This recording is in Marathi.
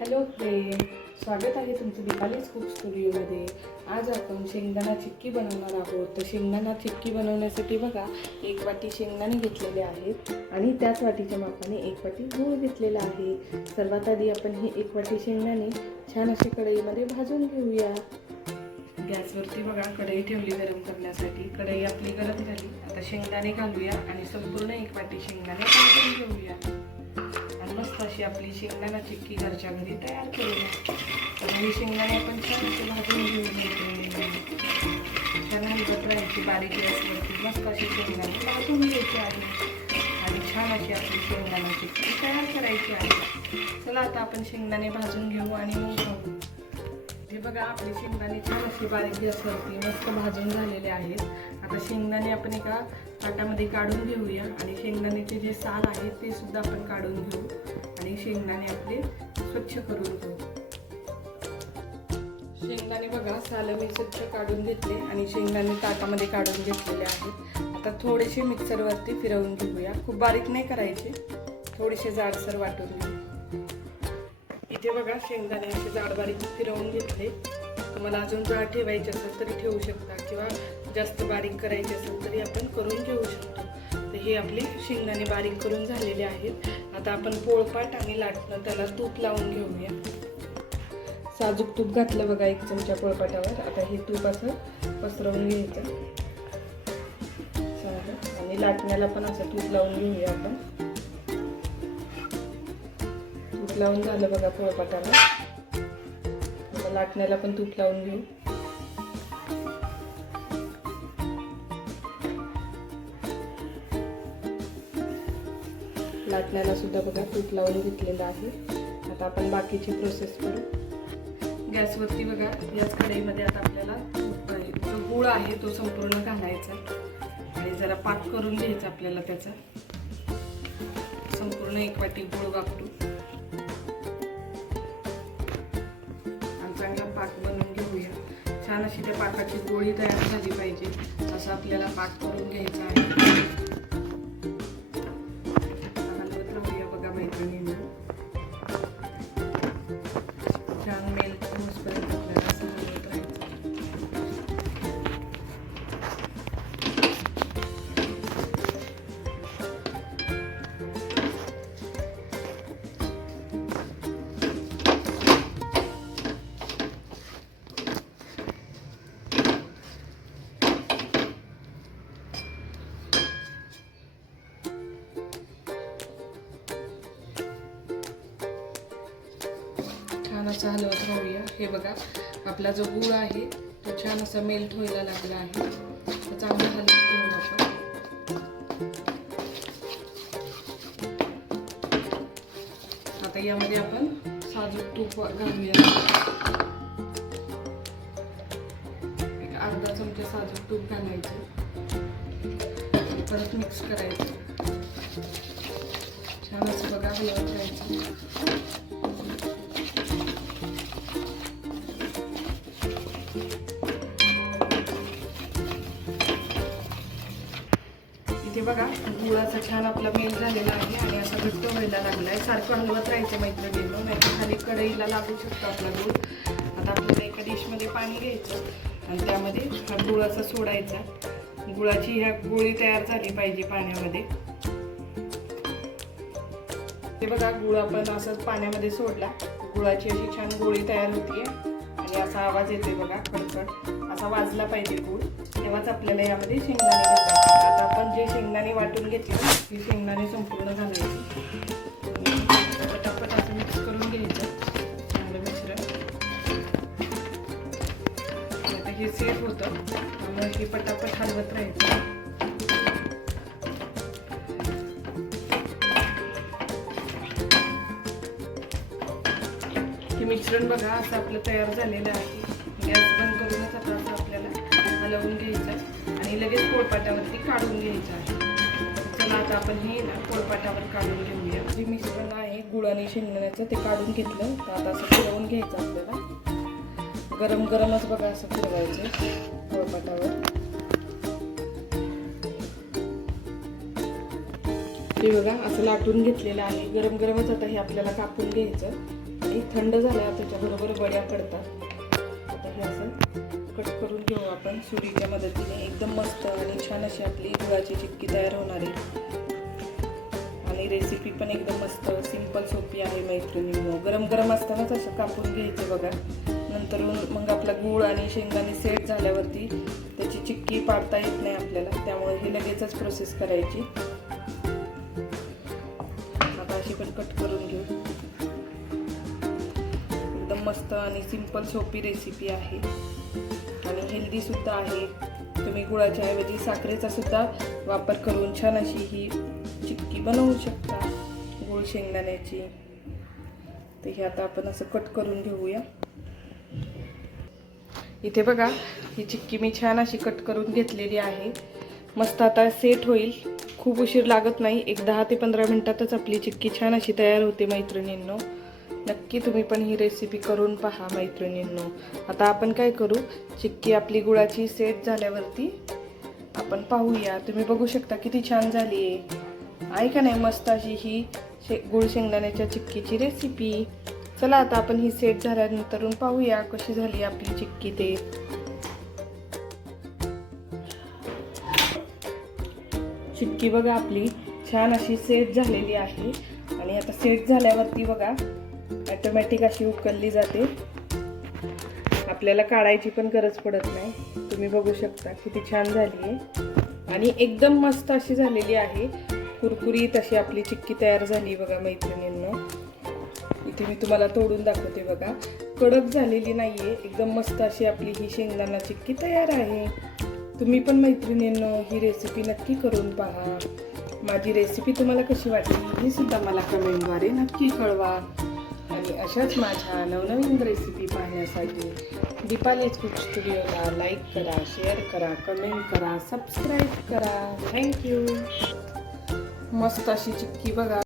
हॅलो फ्रेंड स्वागत आहे तुमचं दिपालीज कुक स्टुडिओमध्ये आज आपण शेंगदाणा चिक्की बनवणार आहोत. तर शेंगदाणा चिक्की बनवण्यासाठी बघा एक वाटी शेंगदाणे घेतलेले आहेत आणि त्याच वाटीच्या मापाने एक वाटी गूळ घेतलेला आहे. सर्वात आधी आपण हे एक वाटी शेंगदाणे छान असे कढईमध्ये भाजून घेऊया. गॅसवरती बघा कढई ठेवली गरम करण्यासाठी. कढई आपली गरम झाली. आता शेंगदाणे घालूया आणि संपूर्ण एक वाटी शेंगदाणे भाजून घेऊया. अशी आपली शेंगदाणा चिक्की घरच्या घरी तयार केली तर ही शेंगदाणे आपण छान अशी भाजून घेऊन घ्यायचे छान हलगत राहायची बारीक गॅसवरती मस्त अशी शेंगदाणे भाजून घ्यायची आहे. आणि छान अशी आपली शेंगदाणा चिक्की तयार करायची आहे. चला आता आपण शेंगदाणे भाजून घेऊ आणि मग खाऊ. बघा आपली शेंगदाणे छान असे बारीक गॅसवरती मस्त भाजून झालेले आहेत. आता शेंगदाणे आपण एका ताटामध्ये काढून घेऊया आणि शेंगदाण्याचे जे साल आहेत ते सुद्धा आपण काढून घेऊ आणि शेंगदाणे आपले स्वच्छ करून घेऊ. शेंगदाणे बघा साल मी स्वच्छ काढून घेतले आणि शेंगदाणे ताटामध्ये काढून घेतलेले आहेत. आता थोडेसे मिक्सरवरती फिरवून घेऊया. खूप बारीक नाही करायचे थोडेसे जाडसर वाटून घेऊ. इथे बघा शेंगदाणे असे जाड बारीक फिरवून घेतले. तुम्हाला अजून जाड ठेवायचे असेल तरी ठेवू शकता किंवा जास्त बारीक करायचे असेल तरी आपण करून घेऊ शकतो. तर हे आपले शेंगदाणे बारीक करून झालेले आहेत. आता आपण पोळपाट आणि लाटणं त्याला तूप लावून घेऊया. साजूक तूप घातलं बघा एक चमचा पोळपाटावर. आता हे तूप असं पसरवून घ्यायचं. आणि लाटण्याला पण असं तूप लावून घेऊया आपण. लावून झालं बघा पोळपाटाला लाटण्याला पण तूप लावून घेऊ. लाटण्याला सुद्धा बघा तूप लावून घेतलेलं आहे. आता आपण बाकीची प्रोसेस करू. गॅसवरती बघा याच कढईमध्ये आता आपल्याला तूप आहे. जो गुळ आहे तो संपूर्ण घालायचा आणि जरा पाक करून घ्यायचा आपल्याला त्याचा. संपूर्ण एक वाटी गुळ वापरू. अशी त्या पाकाची गोळी तयार झाली पाहिजे. असं आपल्याला पाक करून घ्यायचा आहे. बघा मैत्रिणींना. छान मेल होसपर्यंत छान हलवत राहूया हे बघा आपला जो गूळ आहे तो छान असा मेल्ट व्हायला लागला आहे. तर चांगला हलवून घेऊ आपण. आता यामध्ये आपण साजूक तूप घालूया. एक अर्धा चमचा साजूक तूप घालायचं. परत मिक्स करायचं. छान असं बघा हलवत राहायचं. इथे बघा गुळाचा छान आपला मेल झालेला आहे आणि असा घट्ट व्हायला लागला आहे सारखं हलवत राहायचं मैत्रिणीनं नाही खाली कढईला लागू शकतो आपला दूध. आता आपल्याला एका डिशमध्ये पाणी घ्यायचं आणि त्यामध्ये हा गुळ असा सोडायचा. गुळाची ह्या गोळी तयार झाली पाहिजे पाण्यामध्ये. ते बघा गुळ आपण असंच पाण्यामध्ये सोडला. गुळाची अशी छान गोळी तयार होतीये. आणि असा आवाज येतोय बघा कडकड असा वाजला पाहिजे गुळ तेव्हाच आपल्याला यामध्ये शेंगदाणे घालायचे आता आपण जे शेंगदाणे वाटून घेतले ती शेंगदाणे संपूर्ण घालायची पटापट असं मिक्स करून घ्यायचं. चांगलं मिश्रण. आता हे सेफ होतं. त्यामुळे हे पटापट हलवत राहायचं. हे मिश्रण बघा असं आपलं तयार झालेलं आहे. गॅस बंद करूनच आता असं आपल्याला हलवून घ्यायचं आणि लगेच पोळपाटावरती काढून घ्यायचं आहे. चला आता आपण हे पोळपाट्यावर पोळपाटावर काढून घेऊया. जे मिश्रण आहे गुळाने शेंगदाण्याचं ते काढून घेतलं. तर आता असं फिरवून घ्यायचं आपल्याला. गरम गरमच बघा असं फिरवायचं पोळपाटावर. हे बघा असं लाटून घेतलेलं आहे. गरम गरमच आता हे आपल्याला कापून घ्यायचं आणि थंड झाल्यावर त्याच्याबरोबर वड्या पडतात. आता हे असं कट करून घेऊ आपण. सुरीच्या मदतीने एकदम मस्त आणि छान अशी आपली गुळाची चिक्की तयार होणार आहे. आणि रेसिपी पण एकदम मस्त सिंपल सोपी आहे मैत्रिणी. हो, गरम गरम असतानाच असं कापून घ्यायचं बघा. नंतर मग आपला गूळ आणि शेंगाने सेट झाल्यावरती त्याची चिक्की पाडता येत नाही आपल्याला. त्यामुळे हे लगेचच प्रोसेस करायची. आता अशी पण कट करून घेऊ. एकदम मस्त आणि सिंपल सोपी रेसिपी आहे. आणि हेल्दीसुद्धा आहे. तुम्ही गुळाच्या ऐवजी साखरेचा सुद्धा वापर करून छान अशी ही चिक्की बनवू शकता गुळ शेंगदाण्याची. तर हे आता आपण असं कट करून घेऊया. इथे बघा ही चिक्की मी छान अशी कट करून घेतलेली आहे. मस्त आता सेट होईल. खूप उशीर लागत नाही. एक दहा ते पंधरा मिनटातच आपली चिक्की छान अशी तयार होते मैत्रिणींनो. नक्की तुम्ही पण ही रेसिपी करून पहा मैत्रिणींनो. आता आपण काय करू? चिक्की आपली गुळाची सेट झाल्यावरती आपण पाहूया. तुम्ही बघू शकता किती छान झाली आहे. आहे का नाही मस्त अशी ही शे गुळ शेंगदाण्याच्या चिक्कीची रेसिपी चला आता आपण ही सेट झाल्यानंतर पाहूया कशी झाली आपली चिक्की ते. चिक्की बघा आपली छान अशी सेट झालेली आहे. आणि आता सेट झाल्यावरती बघा ॲटोमॅटिक अशी उकलली जाते. आपल्याला काढायची पण गरज पडत नाही. तुम्ही बघू शकता किती छान झाली आहे. आणि एकदम मस्त अशी झालेली आहे. कुरकुरीत अशी आपली चिक्की तयार झाली बघा मैत्रिणींनो. इथे मी तुम्हाला तोडून दाखवते बघा. कडक झालेली नाही आहे एकदम मस्त अशी आपली ही शेंगदाणा चिक्की तयार आहे. तुम्ही पण मैत्रिणींनो ही रेसिपी नक्की करून पहा. माझी रेसिपी तुम्हाला कशी वाटली ही सुद्धा मला कमेंटद्वारे नक्की कळवा. आणि अशाच माझ्या नवनवीन रेसिपी पाहण्यासाठी दीपालीज कुक स्टुडिओला लाईक करा शेअर करा कमेंट करा सबस्क्राईब करा. थँक्यू मस्त अशी चिक्की बघा.